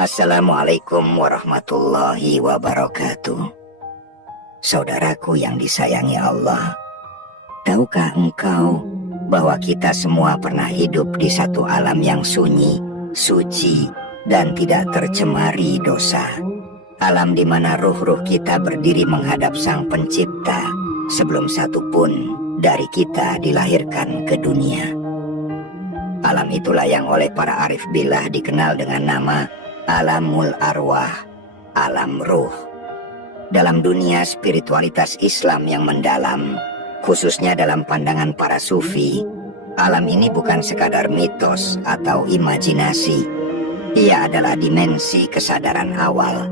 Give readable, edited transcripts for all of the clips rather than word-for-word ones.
Assalamualaikum warahmatullahi wabarakatuh. Saudaraku yang disayangi Allah, tahukah engkau bahwa kita semua pernah hidup di satu alam yang sunyi, suci, dan tidak tercemari dosa. Alam di mana ruh-ruh kita berdiri menghadap Sang Pencipta sebelum satupun dari kita dilahirkan ke dunia. Alam itulah yang oleh para arif billah dikenal dengan nama Alamul Arwah, alam ruh. Dalam dunia spiritualitas Islam yang mendalam, khususnya dalam pandangan para sufi, alam ini bukan sekadar mitos atau imajinasi. Ia adalah dimensi kesadaran awal,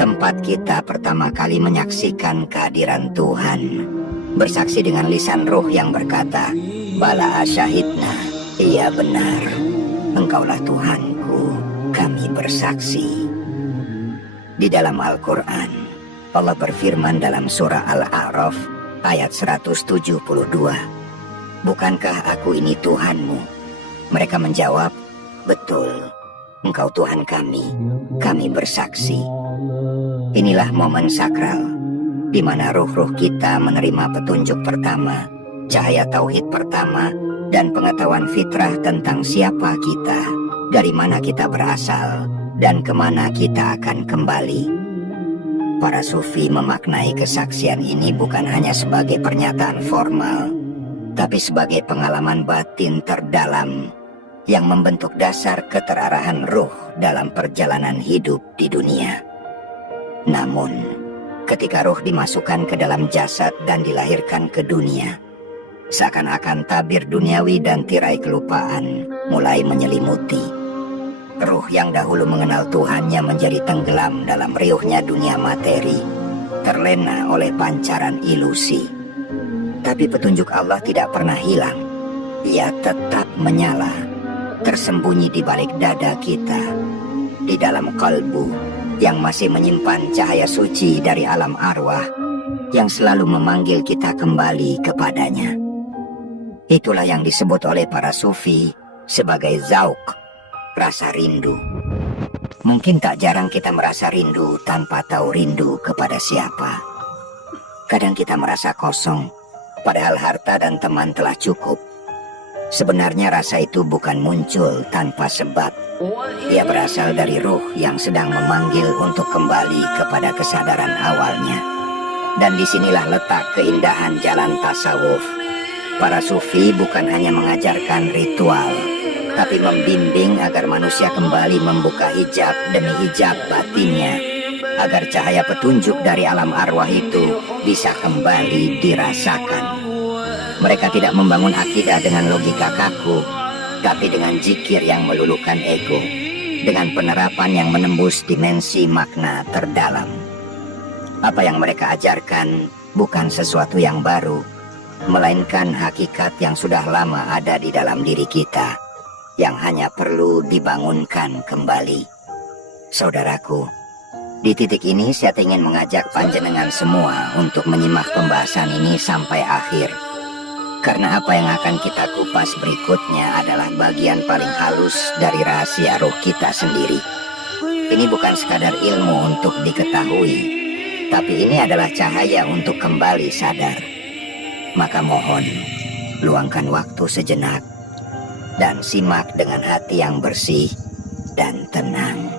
tempat kita pertama kali menyaksikan kehadiran Tuhan, bersaksi dengan lisan ruh yang berkata, "Bala syahidna." Iya benar, engkaulah Tuhanku, kami bersaksi. Di dalam Al-Quran, Allah berfirman dalam surah Al-A'raf ayat 172, "Bukankah aku ini Tuhanmu?" Mereka menjawab, "Betul, engkau Tuhan kami bersaksi." Inilah momen sakral, di mana ruh-ruh kita menerima petunjuk pertama, cahaya tauhid pertama, dan pengetahuan fitrah tentang siapa kita, dari mana kita berasal, dan kemana kita akan kembali. Para sufi memaknai kesaksian ini bukan hanya sebagai pernyataan formal, tapi sebagai pengalaman batin terdalam yang membentuk dasar keterarahan ruh dalam perjalanan hidup di dunia. Namun, ketika ruh dimasukkan ke dalam jasad dan dilahirkan ke dunia, seakan-akan tabir duniawi dan tirai kelupaan mulai menyelimuti. Ruh yang dahulu mengenal Tuhannya menjadi tenggelam dalam riuhnya dunia materi, terlena oleh pancaran ilusi. Tapi petunjuk Allah tidak pernah hilang. Ia tetap menyala, tersembunyi di balik dada kita, di dalam kalbu yang masih menyimpan cahaya suci dari alam arwah yang selalu memanggil kita kembali kepadanya. Itulah yang disebut oleh para sufi sebagai zauk, rasa rindu. Mungkin tak jarang kita merasa rindu tanpa tahu rindu kepada siapa. Kadang kita merasa kosong, padahal harta dan teman telah cukup. Sebenarnya rasa itu bukan muncul tanpa sebab. Ia berasal dari ruh yang sedang memanggil untuk kembali kepada kesadaran awalnya. Dan disinilah letak keindahan jalan tasawuf. Para sufi bukan hanya mengajarkan ritual, tapi membimbing agar manusia kembali membuka hijab demi hijab batinnya, agar cahaya petunjuk dari alam arwah itu bisa kembali dirasakan. Mereka tidak membangun akidah dengan logika kaku, tapi dengan zikir yang meluluhkan ego, dengan penerapan yang menembus dimensi makna terdalam. Apa yang mereka ajarkan bukan sesuatu yang baru, melainkan hakikat yang sudah lama ada di dalam diri kita, yang hanya perlu dibangunkan kembali. Saudaraku, di titik ini saya ingin mengajak panjenengan semua untuk menyimak pembahasan ini sampai akhir. Karena apa yang akan kita kupas berikutnya adalah bagian paling halus dari rahasia roh kita sendiri. Ini bukan sekadar ilmu untuk diketahui, tapi ini adalah cahaya untuk kembali sadar. Maka mohon, luangkan waktu sejenak dan simak dengan hati yang bersih dan tenang.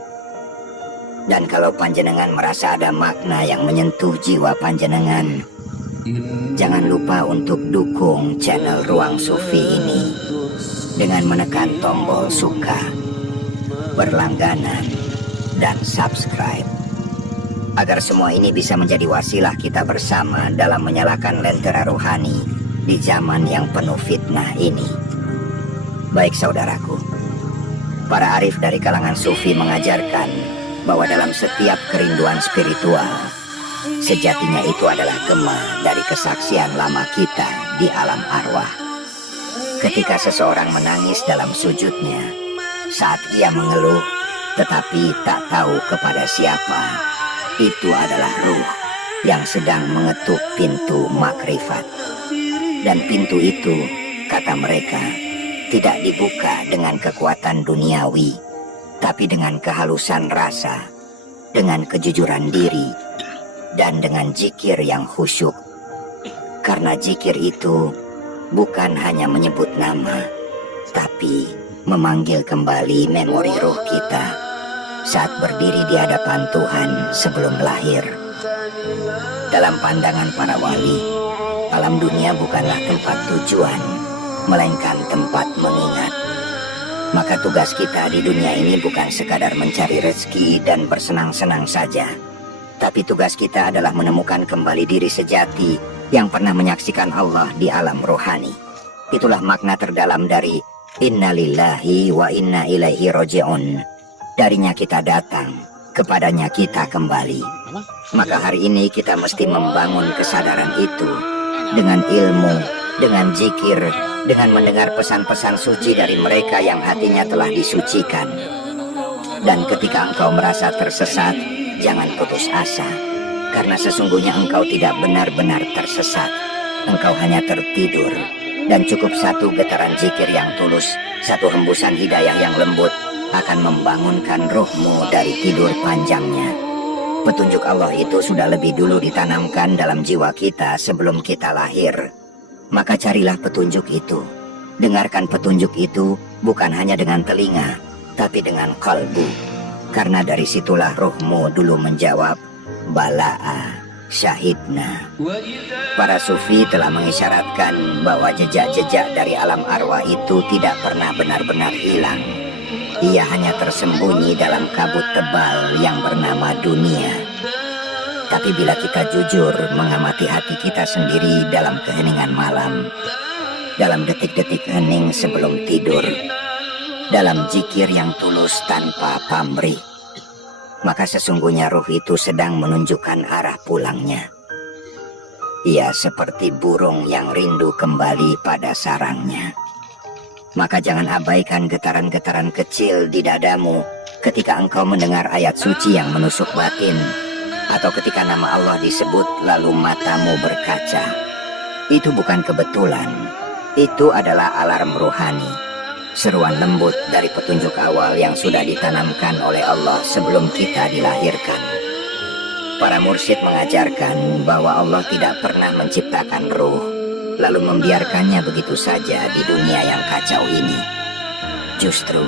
Dan kalau panjenengan merasa ada makna yang menyentuh jiwa panjenengan, jangan lupa untuk dukung channel Ruang Sufi ini dengan menekan tombol suka, berlangganan, dan subscribe, agar semua ini bisa menjadi wasilah kita bersama dalam menyalakan lentera rohani di zaman yang penuh fitnah ini. Baik saudaraku, para arif dari kalangan sufi mengajarkan bahwa dalam setiap kerinduan spiritual, sejatinya itu adalah gema dari kesaksian lama kita di alam arwah. Ketika seseorang menangis dalam sujudnya, saat ia mengeluh tetapi tak tahu kepada siapa, itu adalah ruh yang sedang mengetuk pintu makrifat. Dan pintu itu, kata mereka, tidak dibuka dengan kekuatan duniawi, tapi dengan kehalusan rasa, dengan kejujuran diri, dan dengan zikir yang khusyuk. Karena zikir itu bukan hanya menyebut nama, tapi memanggil kembali memori roh kita saat berdiri di hadapan Tuhan sebelum lahir. Dalam pandangan para wali, alam dunia bukanlah tempat tujuan, melainkan tempat mengingat. Maka tugas kita di dunia ini bukan sekadar mencari rezeki dan bersenang-senang saja, tapi tugas kita adalah menemukan kembali diri sejati yang pernah menyaksikan Allah di alam rohani. Itulah makna terdalam dari Inna lillahi wa inna ilaihi roji'un. Darinya kita datang, kepadanya kita kembali. Maka hari ini kita mesti membangun kesadaran itu dengan ilmu, dengan zikir, dengan mendengar pesan-pesan suci dari mereka yang hatinya telah disucikan. Dan ketika engkau merasa tersesat, jangan putus asa, karena sesungguhnya engkau tidak benar-benar tersesat. Engkau hanya tertidur, dan cukup satu getaran zikir yang tulus, satu hembusan hidayah yang lembut akan membangunkan rohmu dari tidur panjangnya. Petunjuk Allah itu sudah lebih dulu ditanamkan dalam jiwa kita sebelum kita lahir. Maka carilah petunjuk itu. Dengarkan petunjuk itu bukan hanya dengan telinga, tapi dengan kalbu. Karena dari situlah rohmu dulu menjawab, Bala'a syahidna. Para sufi telah mengisyaratkan bahwa jejak-jejak dari alam arwah itu tidak pernah benar-benar hilang. Ia hanya tersembunyi dalam kabut tebal yang bernama dunia. Tapi bila kita jujur mengamati hati kita sendiri dalam keheningan malam, dalam detik-detik hening sebelum tidur, dalam zikir yang tulus tanpa pamrih, maka sesungguhnya ruh itu sedang menunjukkan arah pulangnya. Ia seperti burung yang rindu kembali pada sarangnya. Maka jangan abaikan getaran-getaran kecil di dadamu ketika engkau mendengar ayat suci yang menusuk batin, atau ketika nama Allah disebut lalu matamu berkaca. Itu bukan kebetulan, itu adalah alarm rohani, seruan lembut dari petunjuk awal yang sudah ditanamkan oleh Allah sebelum kita dilahirkan. Para mursyid mengajarkan bahwa Allah tidak pernah menciptakan ruh lalu membiarkannya begitu saja di dunia yang kacau ini. Justru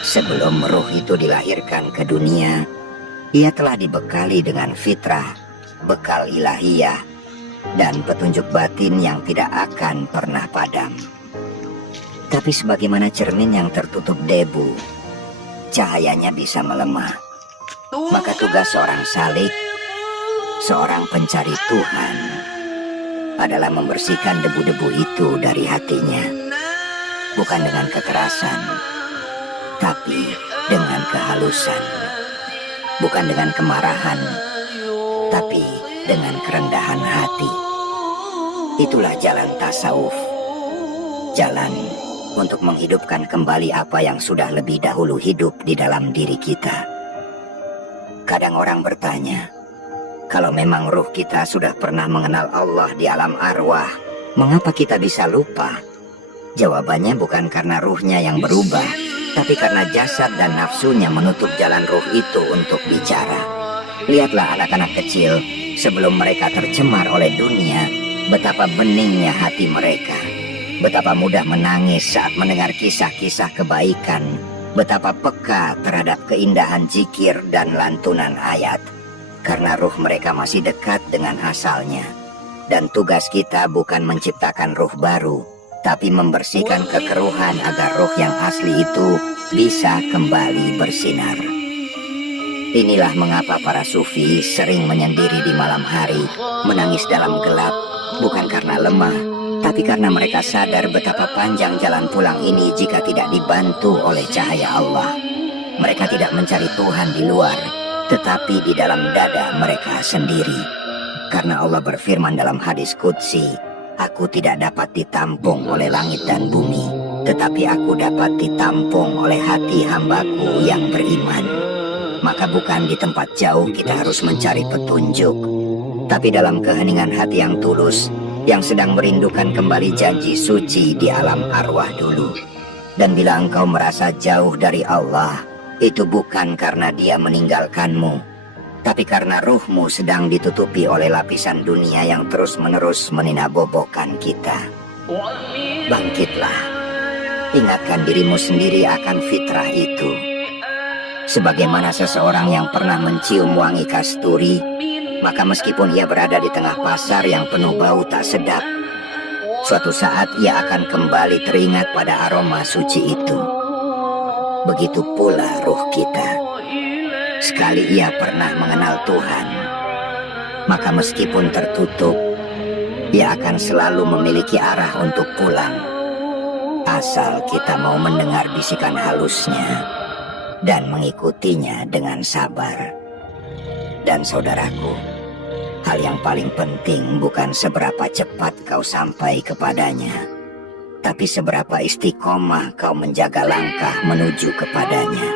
sebelum ruh itu dilahirkan ke dunia, ia telah dibekali dengan fitrah, bekal ilahiyah, dan petunjuk batin yang tidak akan pernah padam. Tapi sebagaimana cermin yang tertutup debu, cahayanya bisa melemah. Maka tugas seorang salik, seorang pencari Tuhan, adalah membersihkan debu-debu itu dari hatinya. Bukan dengan kekerasan, tapi dengan kehalusan. Bukan dengan kemarahan, tapi dengan kerendahan hati. Itulah jalan tasawuf, jalan untuk menghidupkan kembali apa yang sudah lebih dahulu hidup di dalam diri kita. Kadang orang bertanya, kalau memang ruh kita sudah pernah mengenal Allah di alam arwah, mengapa kita bisa lupa? Jawabannya bukan karena ruhnya yang berubah, tapi karena jasad dan nafsunya menutup jalan ruh itu untuk bicara. Lihatlah anak-anak kecil, sebelum mereka tercemar oleh dunia, betapa beningnya hati mereka. Betapa mudah menangis saat mendengar kisah-kisah kebaikan, betapa peka terhadap keindahan zikir dan lantunan ayat. Karena ruh mereka masih dekat dengan asalnya. Dan tugas kita bukan menciptakan ruh baru, tapi membersihkan kekeruhan agar ruh yang asli itu bisa kembali bersinar. Inilah mengapa para sufi sering menyendiri di malam hari, menangis dalam gelap, bukan karena lemah, tapi karena mereka sadar betapa panjang jalan pulang ini jika tidak dibantu oleh cahaya Allah. Mereka tidak mencari Tuhan di luar, tetapi di dalam dada mereka sendiri. Karena Allah berfirman dalam hadis qudsi, aku tidak dapat ditampung oleh langit dan bumi, tetapi aku dapat ditampung oleh hati hambaku yang beriman. Maka bukan di tempat jauh kita harus mencari petunjuk, tapi dalam keheningan hati yang tulus, yang sedang merindukan kembali janji suci di alam arwah dulu. Dan bila engkau merasa jauh dari Allah, itu bukan karena dia meninggalkanmu, tapi karena ruhmu sedang ditutupi oleh lapisan dunia yang terus-menerus meninabobokan kita. Bangkitlah, ingatkan dirimu sendiri akan fitrah itu. Sebagaimana seseorang yang pernah mencium wangi kasturi, maka meskipun ia berada di tengah pasar yang penuh bau tak sedap, suatu saat ia akan kembali teringat pada aroma suci itu. Begitu pula ruh kita. Sekali ia pernah mengenal Tuhan, maka meskipun tertutup, ia akan selalu memiliki arah untuk pulang. Asal kita mau mendengar bisikan halusnya dan mengikutinya dengan sabar. Dan saudaraku, hal yang paling penting bukan seberapa cepat kau sampai kepadanya, tapi seberapa istiqomah kau menjaga langkah menuju kepadanya.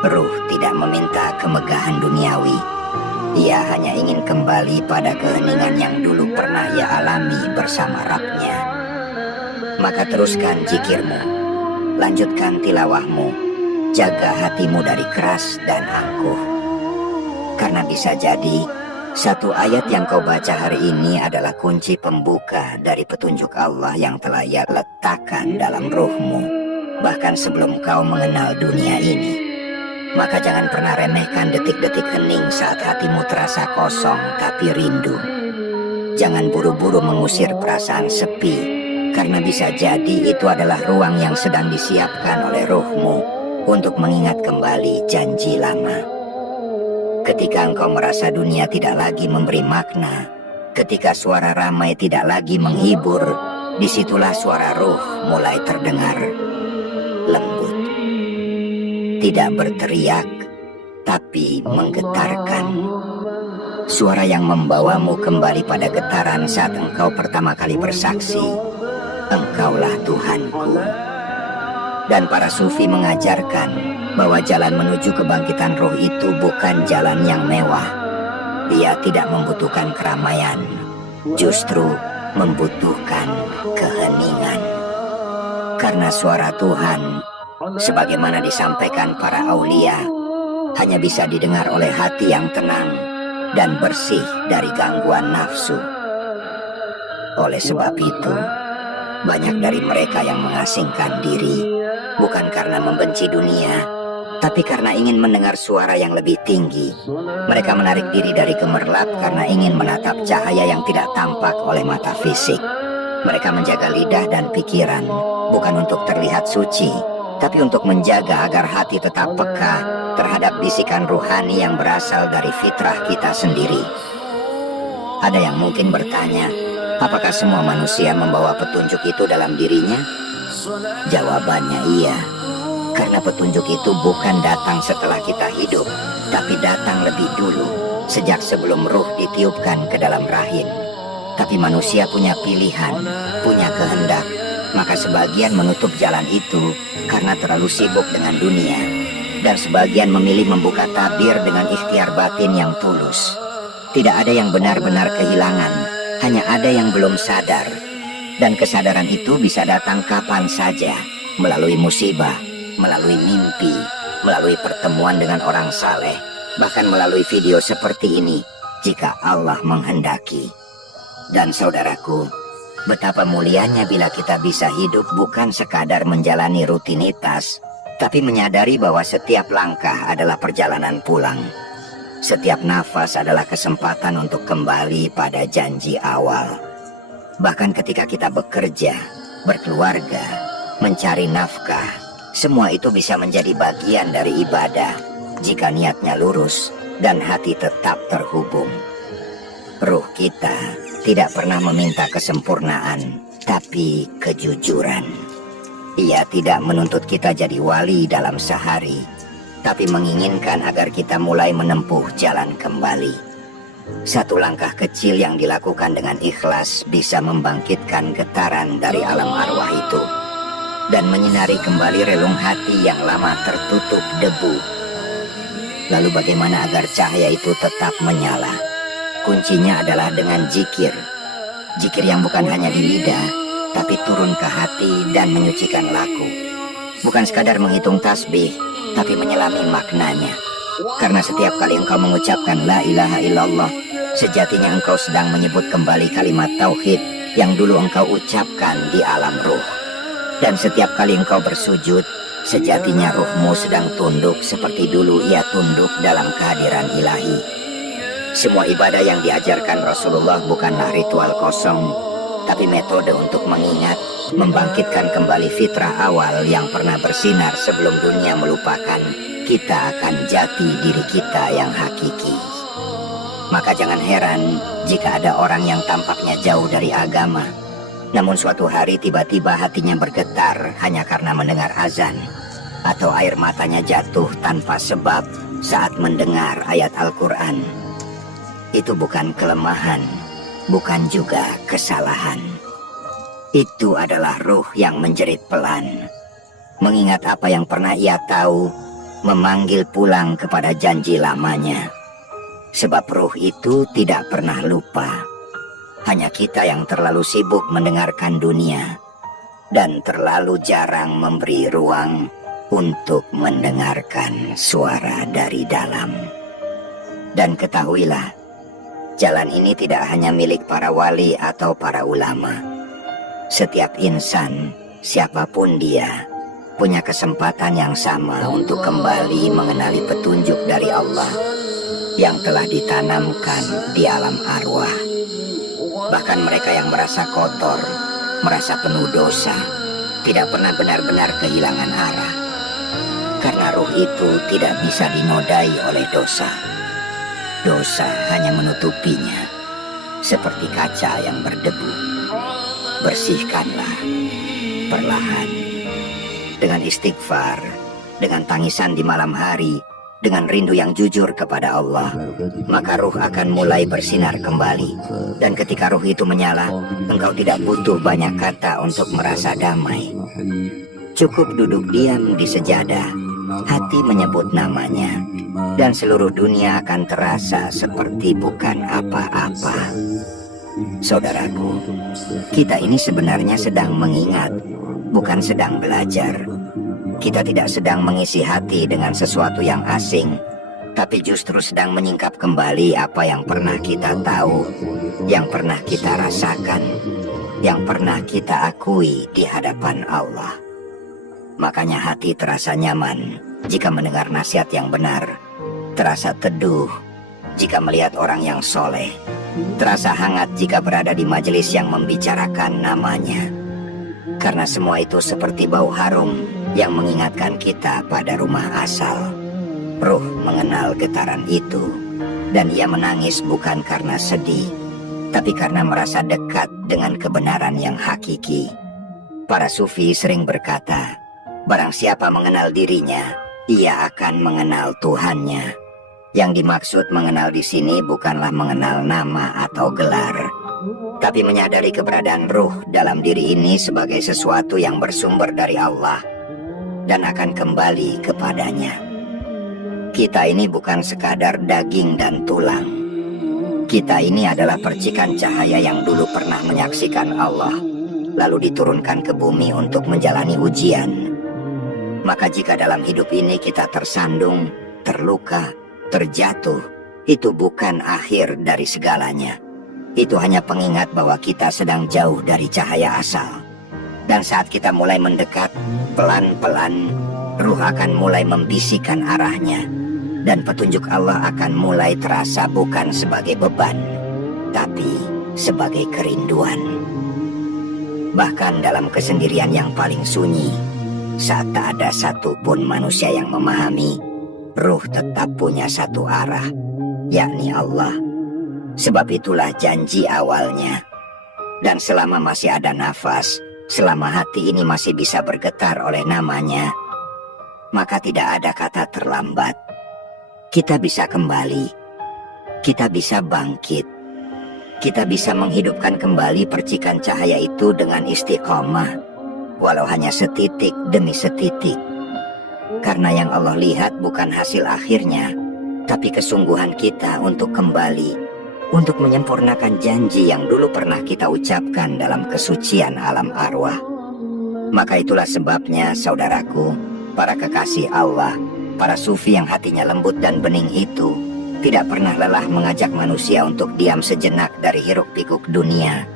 Ruh tidak meminta kemegahan duniawi. Ia hanya ingin kembali pada keheningan yang dulu pernah ia alami bersama Rabb-Nya. Maka teruskan zikirmu, lanjutkan tilawahmu, jaga hatimu dari keras dan angkuh. Karena bisa jadi satu ayat yang kau baca hari ini adalah kunci pembuka dari petunjuk Allah yang telah ia letakkan dalam ruhmu, bahkan sebelum kau mengenal dunia ini. Maka jangan pernah remehkan detik-detik hening saat hatimu terasa kosong tapi rindu. Jangan buru-buru mengusir perasaan sepi, karena bisa jadi itu adalah ruang yang sedang disiapkan oleh ruhmu untuk mengingat kembali janji lama. Ketika engkau merasa dunia tidak lagi memberi makna, ketika suara ramai tidak lagi menghibur, disitulah suara ruh mulai terdengar. Lembut, tidak berteriak, tapi menggetarkan. Suara yang membawamu kembali pada getaran saat engkau pertama kali bersaksi, Engkaulah Tuhanku. Dan para sufi mengajarkan bahwa jalan menuju kebangkitan roh itu bukan jalan yang mewah. Ia tidak membutuhkan keramaian, justru membutuhkan keheningan. Karena suara Tuhan, sebagaimana disampaikan para aulia, hanya bisa didengar oleh hati yang tenang dan bersih dari gangguan nafsu. Oleh sebab itu, banyak dari mereka yang mengasingkan diri, bukan karena membenci dunia, tapi karena ingin mendengar suara yang lebih tinggi. Mereka menarik diri dari gemerlap karena ingin menatap cahaya yang tidak tampak oleh mata fisik. Mereka menjaga lidah dan pikiran, bukan untuk terlihat suci, tapi untuk menjaga agar hati tetap peka terhadap bisikan ruhani yang berasal dari fitrah kita sendiri. Ada yang mungkin bertanya, apakah semua manusia membawa petunjuk itu dalam dirinya? Jawabannya iya, karena petunjuk itu bukan datang setelah kita hidup, tapi datang lebih dulu, sejak sebelum ruh ditiupkan ke dalam rahim. Tapi manusia punya pilihan, punya kehendak, maka sebagian menutup jalan itu karena terlalu sibuk dengan dunia, dan sebagian memilih membuka tabir dengan ikhtiar batin yang tulus. Tidak ada yang benar-benar kehilangan, hanya ada yang belum sadar. Dan kesadaran itu bisa datang kapan saja, melalui musibah, melalui mimpi, melalui pertemuan dengan orang saleh, bahkan melalui video seperti ini, jika Allah menghendaki. Dan saudaraku, betapa mulianya bila kita bisa hidup bukan sekadar menjalani rutinitas, tapi menyadari bahwa setiap langkah adalah perjalanan pulang. Setiap nafas adalah kesempatan untuk kembali pada janji awal. Bahkan ketika kita bekerja, berkeluarga, mencari nafkah, semua itu bisa menjadi bagian dari ibadah jika niatnya lurus dan hati tetap terhubung. Ruh kita tidak pernah meminta kesempurnaan, tapi kejujuran. Ia tidak menuntut kita jadi wali dalam sehari, tapi menginginkan agar kita mulai menempuh jalan kembali. Satu langkah kecil yang dilakukan dengan ikhlas bisa membangkitkan getaran dari alam arwah itu dan menyinari kembali relung hati yang lama tertutup debu. Lalu bagaimana agar cahaya itu tetap menyala? Kuncinya adalah dengan zikir. Zikir yang bukan hanya di lidah, tapi turun ke hati dan menyucikan laku. Bukan sekadar menghitung tasbih, tapi menyelami maknanya. Karena setiap kali engkau mengucapkan la ilaha illallah, sejatinya engkau sedang menyebut kembali kalimat tauhid yang dulu engkau ucapkan di alam ruh. Dan setiap kali engkau bersujud, sejatinya ruhmu sedang tunduk seperti dulu ia tunduk dalam kehadiran ilahi. Semua ibadah yang diajarkan Rasulullah bukanlah ritual kosong, tapi metode untuk mengingat, membangkitkan kembali fitrah awal yang pernah bersinar sebelum dunia melupakan kita akan jati diri kita yang hakiki. Maka jangan heran jika ada orang yang tampaknya jauh dari agama, namun suatu hari tiba-tiba hatinya bergetar hanya karena mendengar azan, atau air matanya jatuh tanpa sebab saat mendengar ayat Al-Quran. Itu bukan kelemahan, bukan juga kesalahan. Itu adalah ruh yang menjerit pelan, mengingat apa yang pernah ia tahu, memanggil pulang kepada janji lamanya. Sebab ruh itu tidak pernah lupa. Hanya kita yang terlalu sibuk mendengarkan dunia dan terlalu jarang memberi ruang untuk mendengarkan suara dari dalam. Dan ketahuilah, jalan ini tidak hanya milik para wali atau para ulama. Setiap insan, siapapun dia, punya kesempatan yang sama untuk kembali mengenali petunjuk dari Allah yang telah ditanamkan di alam arwah. Bahkan mereka yang merasa kotor, merasa penuh dosa, tidak pernah benar-benar kehilangan arah. Karena ruh itu tidak bisa dinodai oleh dosa. Dosa hanya menutupinya, seperti kaca yang berdebu. Bersihkanlah perlahan, dengan istighfar, dengan tangisan di malam hari, dengan rindu yang jujur kepada Allah, maka ruh akan mulai bersinar kembali. Dan ketika ruh itu menyala, engkau tidak butuh banyak kata untuk merasa damai. Cukup duduk diam di sejadah, hati menyebut namanya, dan seluruh dunia akan terasa seperti bukan apa-apa. Saudaraku, kita ini sebenarnya sedang mengingat, bukan sedang belajar. Kita tidak sedang mengisi hati dengan sesuatu yang asing, tapi justru sedang menyingkap kembali apa yang pernah kita tahu, yang pernah kita rasakan, yang pernah kita akui di hadapan Allah. Makanya hati terasa nyaman jika mendengar nasihat yang benar, terasa teduh jika melihat orang yang soleh, terasa hangat jika berada di majelis yang membicarakan namanya. Karena semua itu seperti bau harum yang mengingatkan kita pada rumah asal. Ruh mengenal getaran itu, dan ia menangis bukan karena sedih, tapi karena merasa dekat dengan kebenaran yang hakiki. Para sufi sering berkata, barang siapa mengenal dirinya, ia akan mengenal Tuhannya. Yang dimaksud mengenal di sini bukanlah mengenal nama atau gelar, tapi menyadari keberadaan ruh dalam diri ini sebagai sesuatu yang bersumber dari Allah dan akan kembali kepadanya. Kita ini bukan sekadar daging dan tulang. Kita ini adalah percikan cahaya yang dulu pernah menyaksikan Allah, lalu diturunkan ke bumi untuk menjalani ujian. Maka jika dalam hidup ini kita tersandung, terluka, terjatuh, itu bukan akhir dari segalanya. Itu hanya pengingat bahwa kita sedang jauh dari cahaya asal. Dan saat kita mulai mendekat, pelan-pelan, ruh akan mulai membisikkan arahnya. Dan petunjuk Allah akan mulai terasa bukan sebagai beban, tapi sebagai kerinduan. Bahkan dalam kesendirian yang paling sunyi, saat tak ada satupun manusia yang memahami, ruh tetap punya satu arah, yakni Allah. Sebab itulah janji awalnya. Dan selama masih ada nafas, selama hati ini masih bisa bergetar oleh namanya, maka tidak ada kata terlambat. Kita bisa kembali, kita bisa bangkit, kita bisa menghidupkan kembali percikan cahaya itu dengan istiqomah, walau hanya setitik demi setitik. Karena yang Allah lihat bukan hasil akhirnya, tapi kesungguhan kita untuk kembali, untuk menyempurnakan janji yang dulu pernah kita ucapkan dalam kesucian alam arwah. Maka itulah sebabnya, saudaraku, para kekasih Allah, Para sufi yang hatinya lembut dan bening itu tidak pernah lelah mengajak manusia untuk diam sejenak dari hiruk-pikuk dunia.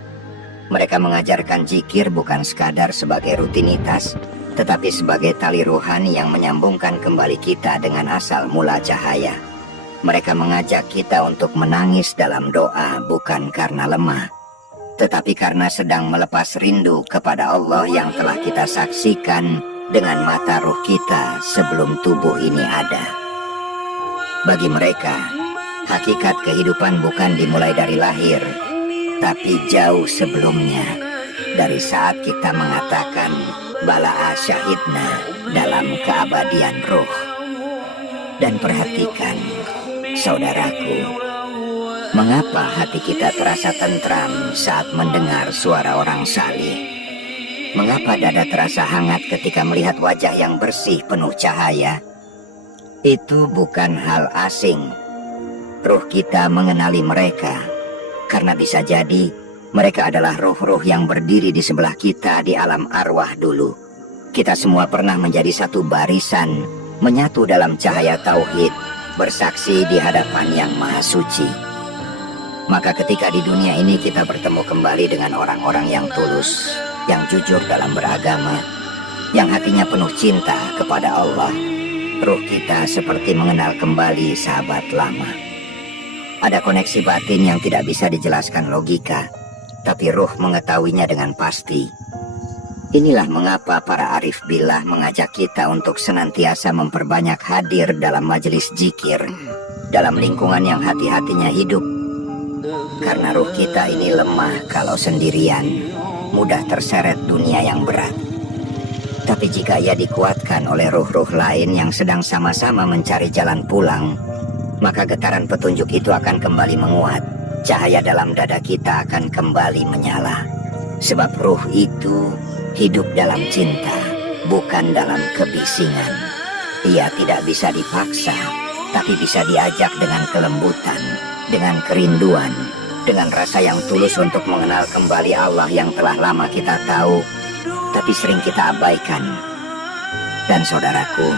Mereka mengajarkan zikir bukan sekadar sebagai rutinitas, tetapi sebagai tali rohani yang menyambungkan kembali kita dengan asal mula cahaya. Mereka mengajak kita untuk menangis dalam doa bukan karena lemah, tetapi karena sedang melepas rindu kepada Allah yang telah kita saksikan dengan mata roh kita sebelum tubuh ini ada. Bagi mereka, hakikat kehidupan bukan dimulai dari lahir, tapi jauh sebelumnya, dari saat kita mengatakan bala'a syahidna dalam keabadian roh. Dan perhatikan, saudaraku, mengapa hati kita terasa tentram saat mendengar suara orang salih? Mengapa dada terasa hangat ketika melihat wajah yang bersih penuh cahaya? Itu bukan hal asing. Ruh kita mengenali mereka, karena bisa jadi mereka adalah roh-roh yang berdiri di sebelah kita di alam arwah dulu. Kita semua pernah menjadi satu barisan, menyatu dalam cahaya tauhid, bersaksi di hadapan yang maha suci. Maka ketika di dunia ini kita bertemu kembali dengan orang-orang yang tulus, yang jujur dalam beragama, yang hatinya penuh cinta kepada Allah, ruh kita seperti mengenal kembali sahabat lama. Ada koneksi batin yang tidak bisa dijelaskan logika, tapi ruh mengetahuinya dengan pasti. Inilah mengapa para arif billah mengajak kita untuk senantiasa memperbanyak hadir dalam majelis zikir, dalam lingkungan yang hati-hatinya hidup. Karena ruh kita ini lemah kalau sendirian, mudah terseret dunia yang berat. Tapi jika ia dikuatkan oleh ruh-ruh lain yang sedang sama-sama mencari jalan pulang, maka getaran petunjuk itu akan kembali menguat. Cahaya dalam dada kita akan kembali menyala. Sebab ruh itu hidup dalam cinta, bukan dalam kebisingan. Ia tidak bisa dipaksa, tapi bisa diajak dengan kelembutan, dengan kerinduan, dengan rasa yang tulus untuk mengenal kembali Allah yang telah lama kita tahu, tapi sering kita abaikan. Dan saudaraku,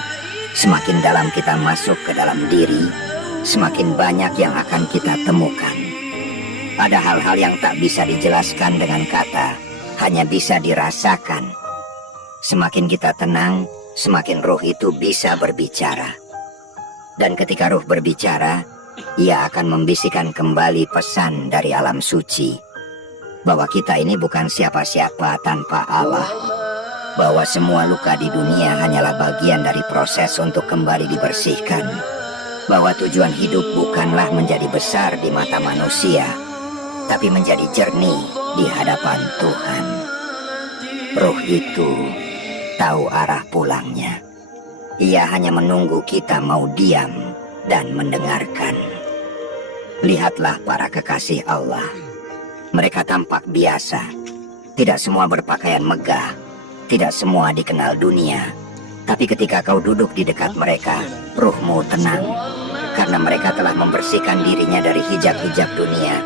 semakin dalam kita masuk ke dalam diri, semakin banyak yang akan kita temukan. Ada hal-hal yang tak bisa dijelaskan dengan kata, hanya bisa dirasakan. Semakin kita tenang, semakin ruh itu bisa berbicara. Dan ketika ruh berbicara, ia akan membisikkan kembali pesan dari alam suci, bahwa kita ini bukan siapa-siapa tanpa Allah, bahwa semua luka di dunia hanyalah bagian dari proses untuk kembali dibersihkan, bahwa tujuan hidup bukanlah menjadi besar di mata manusia, tapi menjadi jernih di hadapan Tuhan. Ruh itu tahu arah pulangnya. Ia hanya menunggu kita mau diam dan mendengarkan. Lihatlah para kekasih Allah. Mereka tampak biasa. Tidak semua berpakaian megah. Tidak semua dikenal dunia. Tapi ketika kau duduk di dekat mereka, ruhmu tenang. Karena mereka telah membersihkan dirinya dari hijab-hijab dunia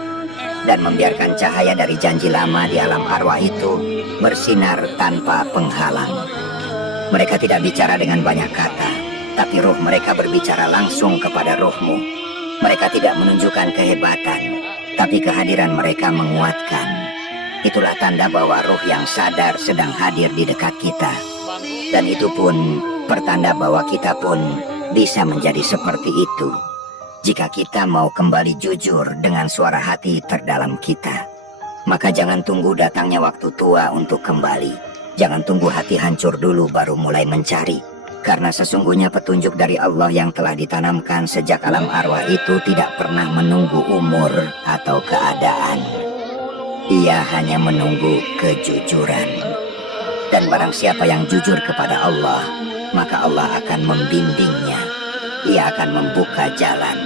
dan membiarkan cahaya dari janji lama di alam arwah itu bersinar tanpa penghalang. Mereka tidak bicara dengan banyak kata, tapi ruh mereka berbicara langsung kepada ruhmu. Mereka tidak menunjukkan kehebatan, tapi kehadiran mereka menguatkan. Itulah tanda bahwa ruh yang sadar sedang hadir di dekat kita. Dan itu pun pertanda bahwa kita pun bisa menjadi seperti itu, jika kita mau kembali jujur dengan suara hati terdalam kita. Maka jangan tunggu datangnya waktu tua untuk kembali. Jangan tunggu hati hancur dulu baru mulai mencari. Karena sesungguhnya petunjuk dari Allah yang telah ditanamkan sejak alam arwah itu tidak pernah menunggu umur atau keadaan. Ia hanya menunggu kejujuran. Dan barang siapa yang jujur kepada Allah, maka Allah akan membimbingnya. Ia akan membuka jalan,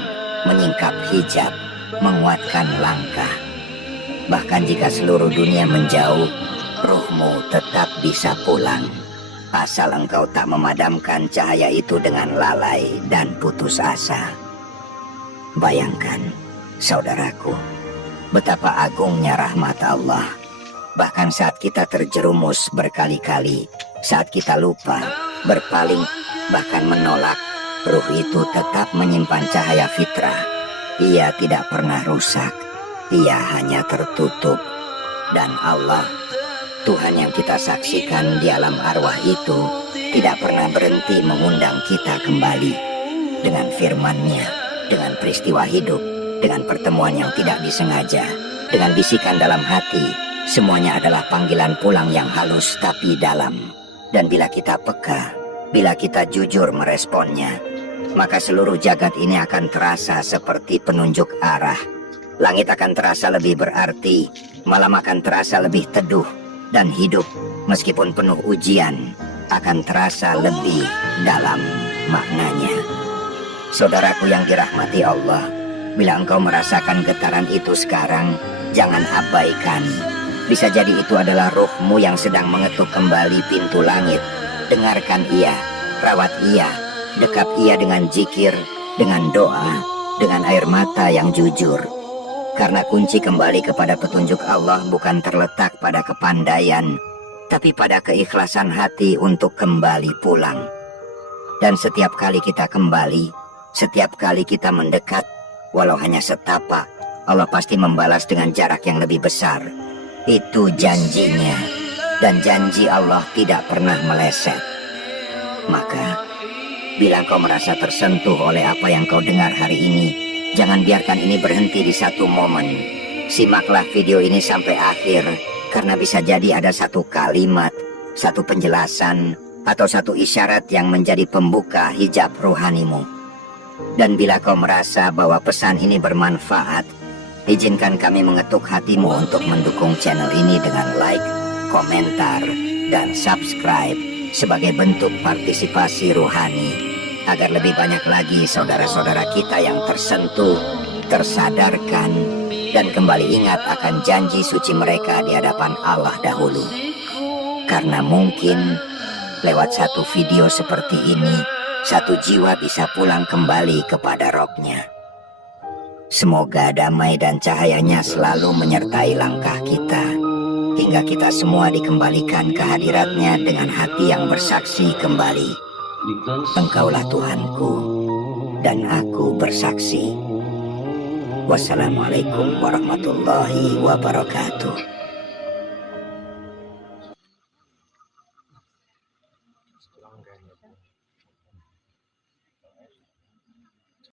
menyingkap hijab, menguatkan langkah. Bahkan jika seluruh dunia menjauh, ruhmu tetap bisa pulang. Asal engkau tak memadamkan cahaya itu dengan lalai dan putus asa. Bayangkan, saudaraku, betapa agungnya rahmat Allah. Bahkan saat kita terjerumus berkali-kali, saat kita lupa, berpaling, bahkan menolak, Ruh itu tetap menyimpan cahaya fitrah. Ia tidak pernah rusak. Ia hanya tertutup. Dan Allah, Tuhan yang kita saksikan di alam arwah itu, tidak pernah berhenti mengundang kita kembali. Dengan firman-Nya, dengan peristiwa hidup, dengan pertemuan yang tidak disengaja, dengan bisikan dalam hati, semuanya adalah panggilan pulang yang halus tapi dalam. Dan bila kita peka, bila kita jujur meresponnya, maka seluruh jagat ini akan terasa seperti penunjuk arah. Langit akan terasa lebih berarti, malam akan terasa lebih teduh, dan hidup, meskipun penuh ujian, akan terasa lebih dalam maknanya. Saudaraku yang dirahmati Allah, bila engkau merasakan getaran itu sekarang, jangan abaikan. Bisa jadi itu adalah ruhmu yang sedang mengetuk kembali pintu langit. Dengarkan ia, rawat ia, dekap ia dengan zikir, dengan doa, dengan air mata yang jujur. Karena kunci kembali kepada petunjuk Allah bukan terletak pada kepandaian, tapi pada keikhlasan hati untuk kembali pulang. Dan setiap kali kita kembali, setiap kali kita mendekat, walau hanya setapak, Allah pasti membalas dengan jarak yang lebih besar. Itu janjinya, dan janji Allah tidak pernah meleset. Maka, bila kau merasa tersentuh oleh apa yang kau dengar hari ini, jangan biarkan ini berhenti di satu momen. Simaklah video ini sampai akhir, karena bisa jadi ada satu kalimat, satu penjelasan, atau satu isyarat yang menjadi pembuka hijab rohanimu. Dan bila kau merasa bahwa pesan ini bermanfaat, izinkan kami mengetuk hatimu untuk mendukung channel ini dengan like, komentar, dan subscribe sebagai bentuk partisipasi rohani, agar lebih banyak lagi saudara-saudara kita yang tersentuh, tersadarkan, dan kembali ingat akan janji suci mereka di hadapan Allah dahulu. Karena mungkin lewat satu video seperti ini, satu jiwa bisa pulang kembali kepada Robnya. Semoga damai dan cahayanya selalu menyertai langkah kita, hingga kita semua dikembalikan ke hadiratnya dengan hati yang bersaksi kembali. Engkaulah Tuhanku, dan aku bersaksi. Wassalamualaikum warahmatullahi wabarakatuh.